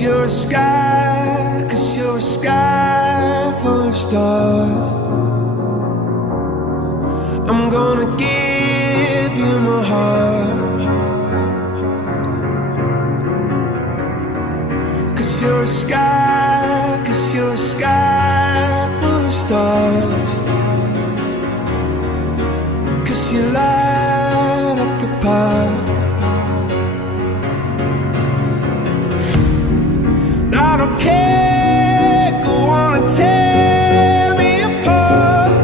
you're a sky, 'cause you're a sky full of stars. I'm gonna give you my heart, 'cause you're a sky, 'cause you're a sky full of stars. 'Cause you light up the park. I don't care, go on and tear me apart.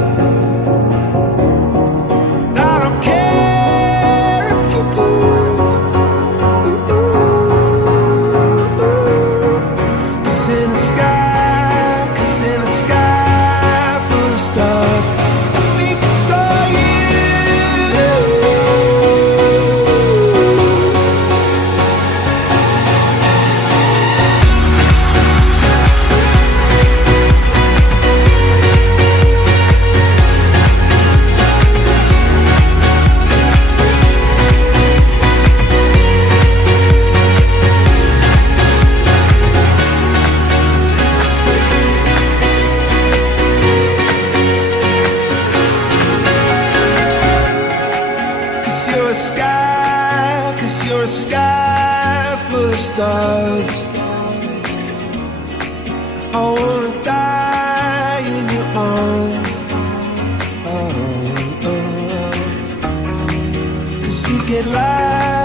I don't care if you do. 'Cause in the sky, 'cause in the sky full of stars, I think I saw you. You're a sky full of stars. I wanna die in your arms. Oh, oh, oh. 'Cause you get light